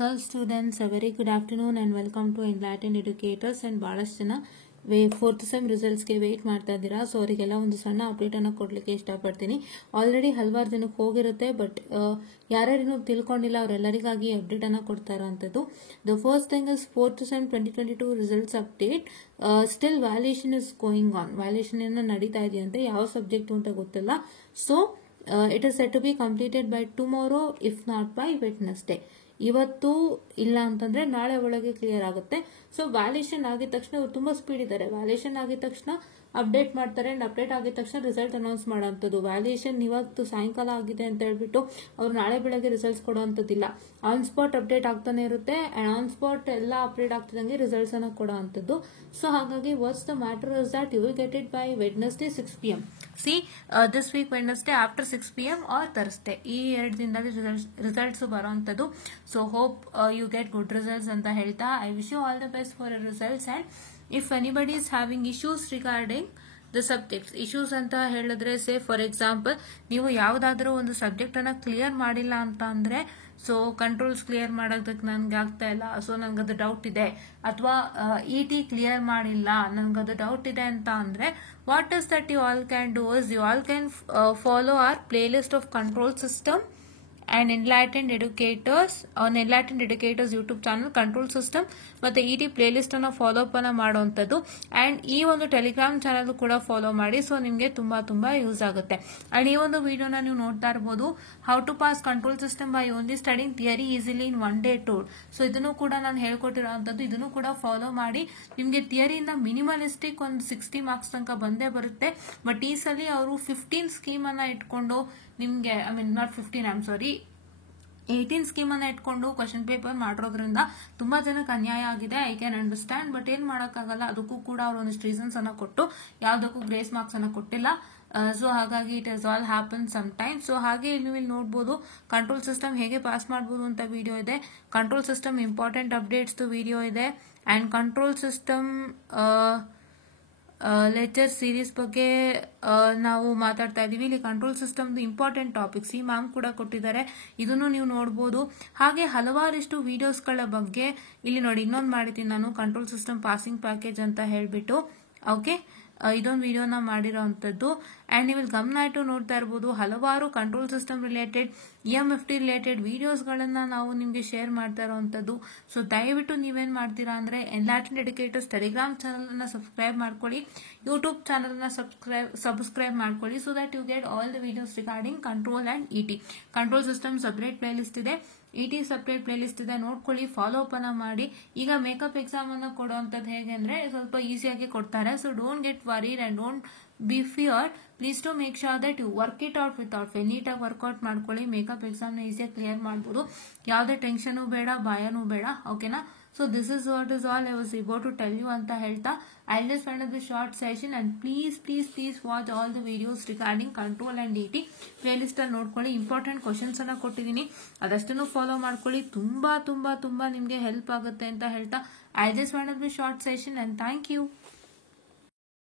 All students, a very good afternoon and welcome to Enlightened Educators and ಬಹಳಷ್ಟು ಜನ fourth sem ರಿಸಲ್ಟ್ಸ್ಗೆ wait ಮಾಡ್ತಾ ಇದ್ದೀರಾ. So ಅವರಿಗೆಲ್ಲ ಒಂದು ಸಣ್ಣ ಅಪ್ಡೇಟ್ ಅನ್ನು ಕೊಡ್ಲಿಕ್ಕೆ ಇಷ್ಟಪಡ್ತೀನಿ. ಆಲ್ರೆಡಿ ಹಲವಾರು ಜನಕ್ಕೆ ಹೋಗಿರುತ್ತೆ, ಬಟ್ ಯಾರ್ಯಾರು ತಿಳ್ಕೊಂಡಿಲ್ಲ ಅವರೆಲ್ಲರಿಗಾಗಿ ಅಪ್ಡೇಟ್ ಅನ್ನು ಕೊಡ್ತಾ ಇರೋಂಥದ್ದು. The first thing is fourth sem 2022 results update. Still valuation is going on. Valuation ಏನೋ ನಡೀತಾ ಇದೆಯಂತೆ, ಯಾವ ಸಬ್ಜೆಕ್ಟ್ ಅಂತ ಗೊತ್ತಿಲ್ಲ. So it is set to be completed by tomorrow if not by Wednesday. ಇವತ್ತು ಇಲ್ಲ ಅಂತಂದ್ರೆ ನಾಳೆ ಒಳಗೆ ಕ್ಲಿಯರ್ ಆಗುತ್ತೆ. ಸೊ ವ್ಯಾಲ್ಯೂಯೇಷನ್ ಆಗಿದ ತಕ್ಷಣ ಅವ್ರು ತುಂಬಾ ಸ್ಪೀಡ್ ಇದ್ದಾರೆ. ವ್ಯಾಲ್ಯೂಯೇಷನ್ ಆಗಿದ ತಕ್ಷಣ ಅಪ್ಡೇಟ್ ಮಾಡ್ತಾರೆ ಅಂಡ್ ಅಪ್ಡೇಟ್ ಆಗಿದ ತಕ್ಷಣ ರಿಸಲ್ಟ್ ಅನೌನ್ಸ್ ಮಾಡೋಂಥದ್ದು. ವ್ಯಾಲ್ಯೂಯೇಷನ್ ಇವತ್ತು ಸಾಯಂಕಾಲ ಆಗಿದೆ ಅಂತ ಹೇಳ್ಬಿಟ್ಟು ಅವ್ರು ನಾಳೆ ಬೆಳಗ್ಗೆ ರಿಸಲ್ಟ್ಸ್ ಕೊಡೋಂಥದ್ದಿಲ್ಲ. ಆನ್ ಸ್ಪಾಟ್ ಅಪ್ಡೇಟ್ ಆಗ್ತಾನೆ ಇರುತ್ತೆ ಅಂಡ್ ಆನ್ ಸ್ಪಾಟ್ ಎಲ್ಲ ಅಪ್ಡೇಟ್ ಆಗ್ತಿದಂಗೆ ರಿಸಲ್ಟ್ಸ್ ಅನ್ನ ಕೊಡೋಂಥದ್ದು. ಸೊ ಹಾಗಾಗಿ what's the matter is that you will get it by Wednesday 6 PM. See this week Wednesday after 6 PM or Thursday. ಈ 2 ದಿನದಲ್ಲಿ ರಿಸಲ್ಟ್ಸ್ ಬರೋಂಥದ್ದು. So hope you get good results ಅಂತ ಹೇಳ್ತಾ I wish you all the best for your results. And if anybody is having issues regarding the subjects, issues ಅಂತ ಹೇಳಿದ್ರೆ say for example ನೀವು ಯಾವ್ದಾದ್ರೂ ಒಂದು ಸಬ್ಜೆಕ್ಟ್ ಅನ್ನ ಕ್ಲಿಯರ್ ಮಾಡಿಲ್ಲ ಅಂತ ಅಂದ್ರೆ, ಸೊ ಕಂಟ್ರೋಲ್ಸ್ ಕ್ಲಿಯರ್ ಮಾಡೋದಕ್ಕೆ ನನ್ಗೆ ಆಗ್ತಾ ಇಲ್ಲ, ಸೊ ನನ್ಗದು ಡೌಟ್ ಇದೆ, ಅಥವಾ ET ಕ್ಲಿಯರ್ ಮಾಡಿಲ್ಲ ನನ್ಗದು ಡೌಟ್ ಇದೆ ಅಂತ ಅಂದ್ರೆ, what is that you all can do is you all can follow our playlist of control system and Enlightened Educators on Enlightened Educators YouTube channel control system ಮತ್ತೆ ET playlist ಅನ್ನ follow up ಅನ್ನ ಮಾಡುವಂತದ್ದು. And ಈ ಒಂದು Telegram channel ಕೂಡ follow ಮಾಡಿ. So ನಿಮ್ಗೆ ತುಂಬಾ ಯೂಸ್ ಆಗುತ್ತೆ. ಅಂಡ್ ಈ ಒಂದು ವಿಡಿಯೋನ ನೀವು ನೋಡ್ತಾ ಇರಬಹುದು, how to pass control system by only studying theory easily in 1 day tour. So ಇದನ್ನು ಕೂಡ ನಾನು ಹೇಳ್ಕೊಟ್ಟಿರೋಂಥದ್ದು. ಇದನ್ನು ಕೂಡ ಫಾಲೋ ಮಾಡಿ. ನಿಮ್ಗೆ ಥಿಯರಿಯಿಂದ ಮಿನಿಮಲಿಸ್ಟಿಕ್ ಒಂದು 60 ಮಾರ್ಕ್ಸ್ ತನಕ ಬಂದೇ ಬರುತ್ತೆ. ಬಟ್ ಈ ಸಲ ಅವರು 15 ಸ್ಕೀಮ್ ಅನ್ನ ಇಟ್ಕೊಂಡು ನಿಮ್ಗೆ, I mean not 15, I am sorry, 18 scheme ಅನ್ನ ಇಟ್ಕೊಂಡು ಕ್ವಶನ್ ಪೇಪರ್ ಮಾಡಿರೋದ್ರಿಂದ ತುಂಬಾ ಜನಕ್ಕೆ ಅನ್ಯಾಯ ಆಗಿದೆ. ಐ ಕ್ಯಾನ್ ಅಂಡರ್ಸ್ಟ್ಯಾಂಡ್, ಬಟ್ ಏನ್ ಮಾಡಕ್ಕಾಗಲ್ಲ. ಅದಕ್ಕೂ ಕೂಡ ಅವರು ಒಂದಿಷ್ಟು ರೀಸನ್ಸ್ ಅನ್ನ ಕೊಟ್ಟು ಯಾವ್ದಕ್ಕೂ ಗ್ರೇಸ್ ಮಾರ್ಕ್ಸ್ ಅನ್ನ ಕೊಟ್ಟಿಲ್ಲ. ಸೊ ಹಾಗಾಗಿ it is all happen some time. So ಹಾಗೆ ನೀವು ಇಲ್ಲಿ ನೋಡಬಹುದು ಕಂಟ್ರೋಲ್ ಸಿಸ್ಟಮ್ ಹೇಗೆ ಪಾಸ್ ಮಾಡಬಹುದು ಅಂತ ವಿಡಿಯೋ ಇದೆ. Control system important updates video ಇದೆ. And control system lecture series ಬಗ್ಗೆ ನಾವು ಮಾತಾಡ್ತಾ ಇದೀವಿ. ಇಲ್ಲಿ ಕಂಟ್ರೋಲ್ ಸಿಸ್ಟಮ್ ಇಂಪಾರ್ಟೆಂಟ್ ಟಾಪಿಕ್ಸ್ ಈ ಮ್ಯಾಮ್ ಕೂಡ ಕೊಟ್ಟಿದ್ದಾರೆ, ಇದನ್ನು ನೀವು ನೋಡಬಹುದು. ಹಾಗೆ ಹಲವಾರಿಷ್ಟು ವಿಡಿಯೋಸ್ಗಳ ಬಗ್ಗೆ ಇಲ್ಲಿ ನೋಡಿ, ಇನ್ನೊಂದು ಮಾಡಿದ್ದೀನಿ ನಾನು, ಕಂಟ್ರೋಲ್ ಸಿಸ್ಟಮ್ ಪಾಸಿಂಗ್ ಪ್ಯಾಕೇಜ್ ಅಂತ ಹೇಳ್ಬಿಟ್ಟು. ಓಕೆ, ಇದೊಂದು ವಿಡಿಯೋನ ಮಾಡಿರೋಂಥದ್ದು. ಅಂಡ್ ನೀವು ಗಮನ ಇಟ್ಟು ನೋಡ್ತಾ ಇರಬಹುದು, ಹಲವಾರು control system related EMFT related videos ಗಳನ್ನ ನಾವು ನಿಮ್ಗೆ ಶೇರ್ ಮಾಡ್ತಾ ಇರೋಂಥದ್ದು. ಸೊ ದಯವಿಟ್ಟು ನೀವೇನ್ ಮಾಡ್ತೀರಾ ಅಂದ್ರೆ ಎನ್ಲೈಟೆಂಡ್ ಎಡ್ಯುಕೇಟರ್ಸ್ ಟೆಲಿಗ್ರಾಮ್ ಚಾನಲ್ ಅನ್ನ ಸಬ್ಸ್ಕ್ರೈಬ್ ಮಾಡ್ಕೊಳ್ಳಿ, ಯೂಟ್ಯೂಬ್ ಚಾನಲ್ ನ ಸಬ್ಸ್ಕ್ರೈಬ್ ಮಾಡ್ಕೊಳ್ಳಿ, so that you get all the videos regarding control and ET. Control system separate playlist ಇದೆ, ET ಸಪರೇಟ್ ಪ್ಲೇ ಲಿಸ್ಟ್ ಇದೆ, ನೋಡ್ಕೊಳ್ಳಿ, ಫಾಲೋ ಅಪ್ ಅನ್ನ ಮಾಡಿ. ಈಗ ಮೇಕಪ್ ಎಕ್ಸಾಮ್ ಅನ್ನ ಕೊಡುವಂತದ್ದು ಹೇಗೆ ಅಂದ್ರೆ ಸ್ವಲ್ಪ ಈಸಿಯಾಗಿ ಕೊಡ್ತಾರೆ. So don't get worried and don't be feared. Please to make sure that you work it out without fear. ನೀಟಾಗಿ ವರ್ಕ್ಔಟ್ ಮಾಡ್ಕೊಳ್ಳಿ, ಮೇಕಪ್ ಎಕ್ಸಾಮ್ ನ ಈಸಿಯಾಗಿ ಕ್ಲಿಯರ್ ಮಾಡಬಹುದು. ಯಾವುದೇ ಟೆನ್ಷನ್ ಬೇಡ, ಭಯನೂ ಬೇಡ. ಓಕೆನಾ? So this is what is all I was able to tell you ಅಂತ ಹೇಳ್ತಾ I'll just end up the short session. And please watch all the videos regarding control and ET. playlist ಅಲ್ಲಿ ನೋಡ್ಕೊಳ್ಳಿ, important questions ಅನ್ನ ಕೊಟ್ಟಿದ್ದೀನಿ, ಅದಷ್ಟನ್ನು follow ಮಾಡ್ಕೊಳ್ಳಿ. ತುಂಬಾ ನಿಮ್ಗೆ help ಆಗುತ್ತೆ ಅಂತ ಹೇಳ್ತಾ I'll just end up the short session and thank you.